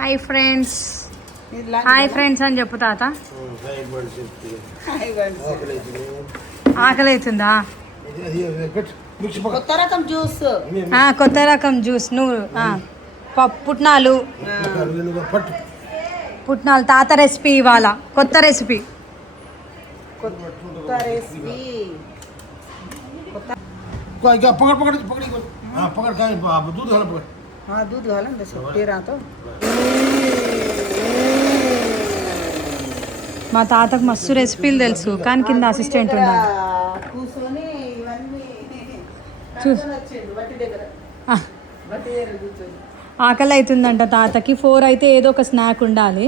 Hi friends, hi friends అని చెప్పు తాత. ఆకలి అవుతుందా? కొత్త రకం జ్యూస్, కొత్త రకం జ్యూస్. నువ్వు పుట్నాలు పుట్నాలు తాత రెసిపీ ఇవాళ. కొత్త రెసిపీ. కొత్త రెసిపీ. दूध घाला तेरा तो. మా తాతకు మస్తు రెసిపీలు తెలుసు, కానీ కింద అసిస్టెంట్ ఉండాలి. కూర్చొని ఇవన్నీ ఆకలి అవుతుందంట తాతకి. 4 అయితే ఏదో ఒక స్నాక్ ఉండాలి.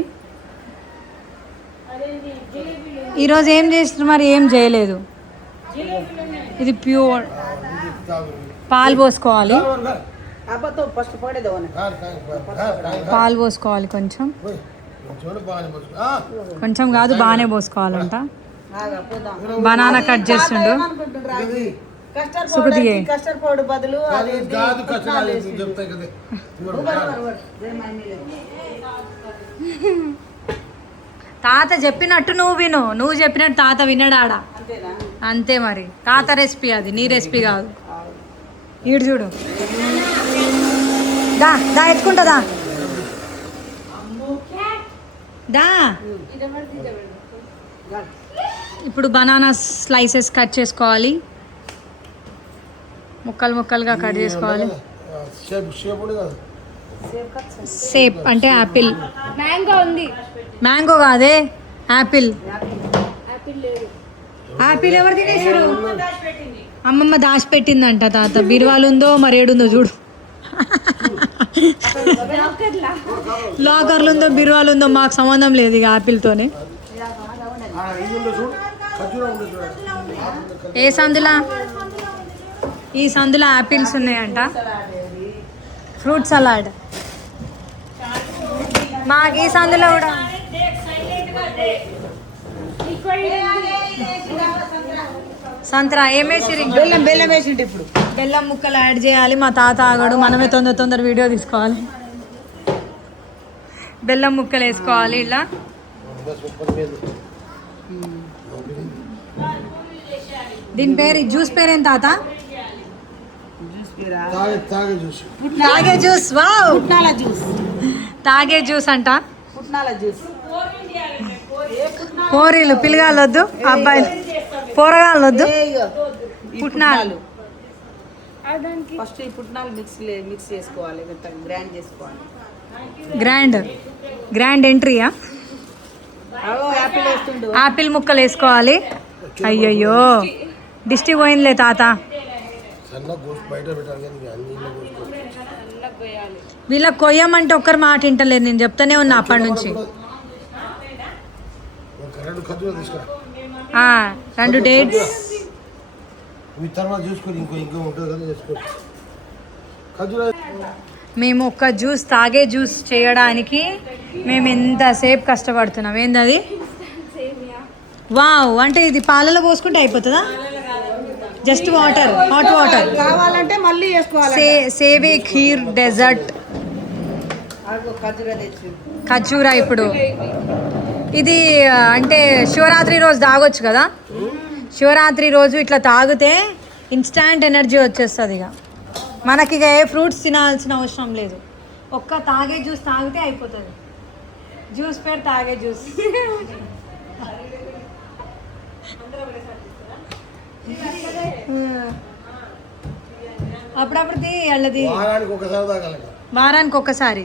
ఈరోజు ఏం చేస్తారు మరి? ఏం చేయలేదు. ఇది ప్యూర్ పాలు పోసుకోవాలి. పాలు పోసుకోవాలి కొంచెం కొంచెం కాదు, బాగానే పోసుకోవాలంట. బనానా కట్ చేస్తుండు. సుఖది కస్టర్డ్ పౌడర్ బదులు తాత చెప్పినట్టు నువ్వు విను. నువ్వు చెప్పినట్టు తాత వినడాడా? అంతే మరి. తాత రెసిపీ అది, నీ రెసిపీ కాదు. ఈడు చూడు. దా దా ఎత్తుకుంటుందా? దా. ఇప్పుడు బనానా స్లైసెస్ కట్ చేసుకోవాలి. ముక్కలు ముక్కలుగా కట్ చేసుకోవాలి. సేప్ అంటే యాపిల్. మ్యాంగో ఉంది. మ్యాంగో కాదే, యాపిల్. యాపిల్ ఎవరు తినేసారు? అమ్మమ్మ దాచిపెట్టిందంట తాత. బీరువాలు ఉందో మరి ఏడుందో చూడు. లాకర్లు ఉందో బీరువాలు ఉందో మాకు సంబంధం లేదు ఇక యాపిల్తోనే. ఏ సందులా? ఈ సందులో యాపిల్స్ ఉన్నాయంట. ఫ్రూట్ సలాడ్ మాకు ఈ సందులో కూడా. సంత్రా ఏమేసి? బెల్లం వేసింటి. ఇప్పుడు బెల్లం ముక్కలు యాడ్ చేయాలి. మా తాత ఆగడు, మనమే తొందర వీడియో తీసుకోవాలి. బెల్లం ముక్కలు వేసుకోవాలి ఇలా. దీని పేరు, జ్యూస్ పేరేం తాత? తాగే జ్యూస్. వావ్, పుట్నాల జ్యూస్. తాగే జ్యూస్ అంట. పుట్నాల జ్యూస్. పోరీలు పిల్లగాళ్ళు వద్దు, అబ్బాయిలు పోరగాళ్ళు వద్దు. పుట్నాలు. ఫస్ట్ ఈ పుట్నాలు మిక్స్ చేసుకోవాలి, గ్రైండ్ చేసుకోవాలి. గ్రాండ్ ఎంట్రీయా? యాపిల్ వేస్తుండు. ఆపిల్ ముక్కలు వేసుకోవాలి. అయ్యయ్యో దిష్టి పోయిందిలే తాత. వీళ్ళకి కొయ్యమంటే ఒక్కరు మాట వింటలేదు. నేను చెప్తానే ఉన్నా అప్పటి నుంచి. 2 డేట్స్. మేము ఒక్క జ్యూస్, తాగే జ్యూస్ చేయడానికి మేము ఎంతసేపు కష్టపడుతున్నాం. ఏందది? వావ్. అంటే ఇది పాలలో పోసుకుంటే అయిపోతుందా? జస్ట్ వాటర్, హాట్ వాటర్ కావాలంటే మళ్ళీ వేసుకోవాలి. సేవే ఖీర్ డెజర్ట్ ఖర్జూరా. ఇప్పుడు ఇది అంటే శివరాత్రి రోజు తాగొచ్చు కదా. శివరాత్రి రోజు ఇట్లా తాగితే ఇన్స్టాంట్ ఎనర్జీ వచ్చేస్తుంది. ఇక మనకి ఇక ఏ ఫ్రూట్స్ తినాల్సిన అవసరం లేదు. ఒక్క తాగే జ్యూస్ తాగితే అయిపోతుంది. జ్యూస్ పేరు తాగే జ్యూస్. అప్పుడప్పుడు వాళ్ళది వారానికి ఒక్కసారి.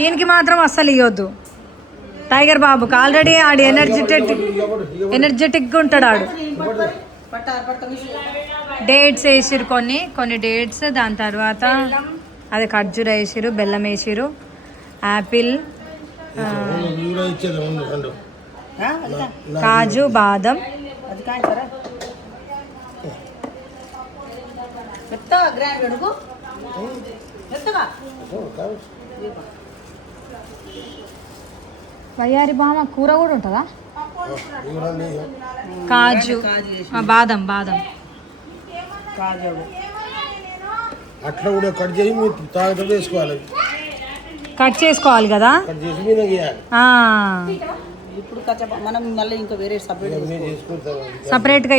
ఈయనకి మాత్రం అస్సలు ఇవ్వద్దు. టైగర్ బాబుకి ఆల్రెడీ ఆడు ఎనర్జెటిక్గా ఉంటాడు. ఆడు డేట్స్ వేసిరు, కొన్ని డేట్స్. దాని తర్వాత అది ఖర్జూర వేసిరు, బెల్లం వేసిరు, యాపిల్, కాజు, బాదం. వయ్యారి బామ కూర కూడా ఉంటుందా? కాజు, బాదం. కాజు అట్లా కూడా కట్ చేసి మీరు తాగటం వేసుకోవాలి. కట్ చేసుకోవాలి కదా. కట్ చేసి మీద గీయాలి. ఇప్పుడు మనం మళ్ళీ ఇంకా వేరే సపరేట్గా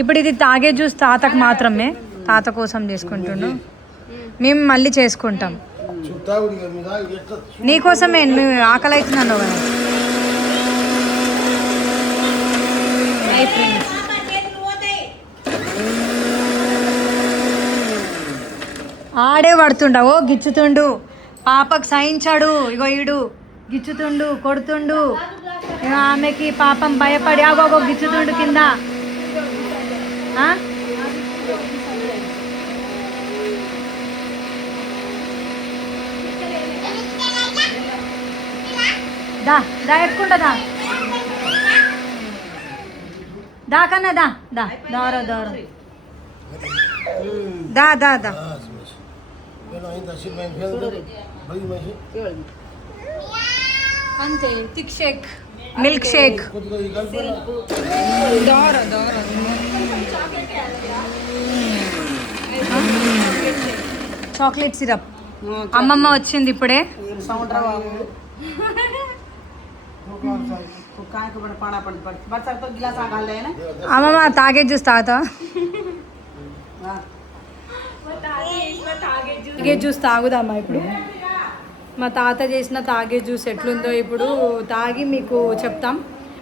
ఇప్పుడు ఇది తాగే జ్యూస్ తాతకు మాత్రమే, తాత కోసం చేసుకుంటున్నాం. మేము మళ్ళీ చేసుకుంటాం నీకోసమే. నువ్వు ఆకలి అవుతున్నాను కదా. ఆడే పడుతుండవు, గిచ్చుతుండు, పాపకు సహించాడు. ఇగో ఈడు గిచ్చుతుండు, కొడుతుండు. ఆమెకి పాపం భయపడి ఆగో గిచ్చుతుండు కింద. దా దా ఎక్కుంటదా దా కన్నా దా దా దారా దారా దా దా దా. అంతే thick shake, milk shake. Chocolate syrup. అమ్మమ్మ వచ్చింది ఇప్పుడే. అమ్మమ్మ తాగే జ్యూస్ తాగుతా. తాగే జ్యూస్ తాగుదామా ఇప్పుడు? మా తాత చేసిన తాగే జ్యూస్ ఎట్లుందో ఇప్పుడు తాగి మీకు చెప్తాం.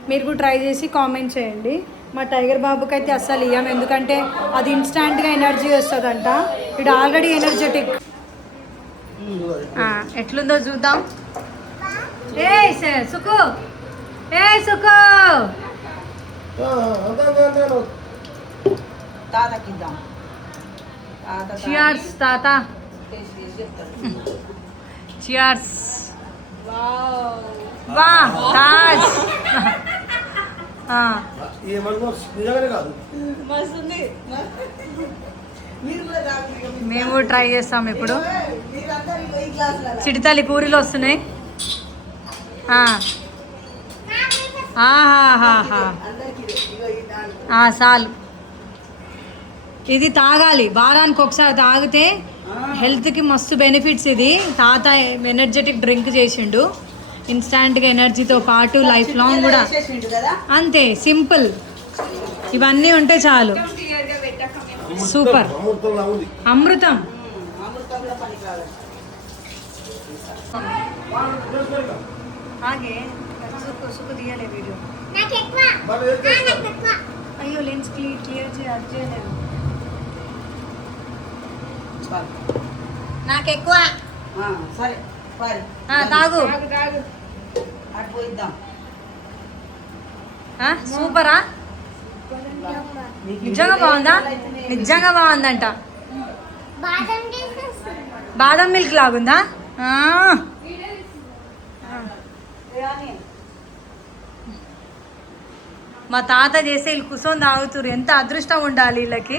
మీరు కూడా ట్రై చేసి కామెంట్ చేయండి. మా టైగర్ బాబుకి అయితే అస్సలు ఇయ్యం, ఎందుకంటే అది ఇన్స్టాంట్గా ఎనర్జీ వస్తుందంట. ఇది ఆల్రెడీ ఎనర్జెటిక్. ఎట్లుందో చూద్దాం. ఏ సుకు, ఏ సుకు, చియర్స్ తాత, చియర్స్. వా తాజ్. మేము ట్రై చేస్తాం ఇప్పుడు. చిటితల్లి పూరీలు వస్తున్నాయి. చాలు, ఇది తాగాలి. వారానికి ఒకసారి తాగితే హెల్త్కి మస్తు బెనిఫిట్స్. ఇది తాత ఎనర్జెటిక్ డ్రింక్ చేసిండు, ఇన్స్టాంట్గా ఎనర్జీతో పాటు లైఫ్ లాంగ్ కూడా. అంతే సింపుల్, ఇవన్నీ ఉంటే చాలు. సూపర్, అమృతం. వీడియో అయ్యో లెన్స్ క్లియర్ చేయలేదు. నాకు ఎక్కువ. సరే తాగు. సూపరా? నిజంగా బాగుందా? నిజంగా బాగుందంట. బాదం మిల్క్ లాగుందా? మా తాత చేస్తే వీళ్ళు కూర్చొని తాగుతురు. ఎంత అదృష్టం ఉండాలి వీళ్ళకి.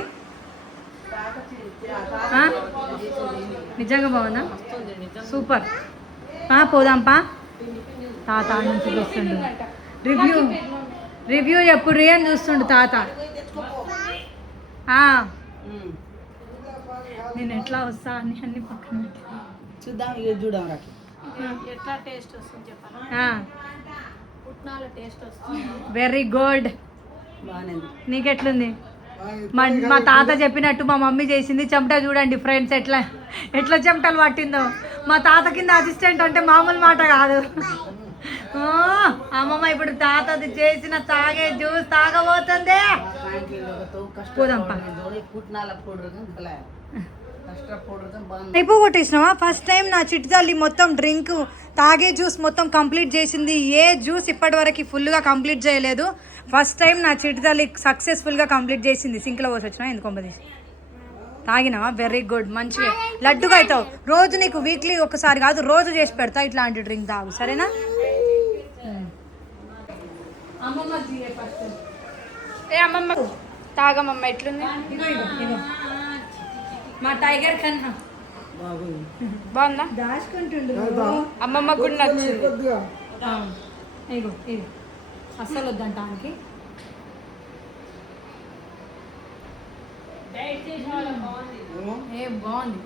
నిజంగా బాగుందా? సూపర్. పోదాంపా. తాత నుంచి చూస్తుండు. రివ్యూ ఎప్పుడు అని చూస్తుండు తాత. నేను ఎట్లా వస్తా అని అన్ని పక్కన చూద్దాం. ఇక చూద్దాం ఎట్లా టేస్ట్ వస్తుంది చెప్పాలి. పుట్నాల టేస్ట్ వస్తుంది. Very good. నీకెట్లుంది? మా తాత చెప్పినట్టు మా మమ్మీ చేసింది. చెమట చూడండి ఫ్రెండ్స్, ఎట్లా చెమటలు పట్టిందో. మా తాత కింద అసిస్టెంట్ అంటే మామూలు మాట కాదు. అమ్మమ్మ ఇప్పుడు తాతది చేసిన తాగే జ్యూస్ తాగబోతుంది. అయిపో కొట్టేసినావా? ఫస్ట్ టైం నా చిట్టితల్లి మొత్తం డ్రింక్ తాగే జ్యూస్ మొత్తం కంప్లీట్ చేసింది. ఏ జ్యూస్ ఇప్పటి వరకు ఫుల్గా కంప్లీట్ చేయలేదు. ఫస్ట్ టైం నా చిట్టితల్లి సక్సెస్ఫుల్గా కంప్లీట్ చేసింది. సింక్లో పోసి వచ్చినా ఎందుకు పంపదీసి తాగినావా? Very good. మంచిగా లడ్డుగా అవుతావు. రోజు నీకు వీక్లీ ఒకసారి కాదు, రోజు చేసి పెడతా ఇట్లాంటి డ్రింక్ తాగు, సరేనా? అమ్మమ్మ తాగమ్మమ్మ ఎట్లుంది? మా టైగర్ కన్నా బాగుందా? దాచుకుంటుండు. అమ్మమ్మ కూడా నచ్చింది. ఇగో ఇది అస్సలు వద్దంట ఆమెకి. ఏ బాగుంది.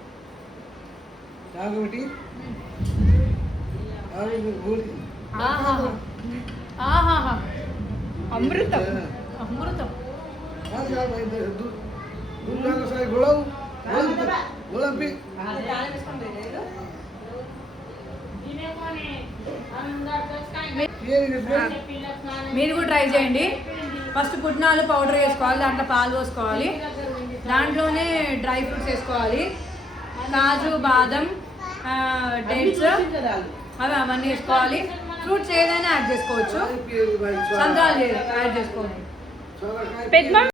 తాగొకటి ఆహాహా. ఆహాహా. అమృతం అమృతం. మీరు కూడా ట్రై చేయండి. ఫస్ట్ పుట్నాలు పౌడర్ వేసుకోవాలి, దాంట్లో పాలు పోసుకోవాలి, దాంట్లోనే డ్రై ఫ్రూట్స్ వేసుకోవాలి, కాజు బాదం డేట్స్ అవన్నీ వేసుకోవాలి. ఫ్రూట్స్ ఏదైనా యాడ్ చేసుకోవచ్చు, సంత్రాలు యాడ్ చేసుకోవాలి. పెద్ద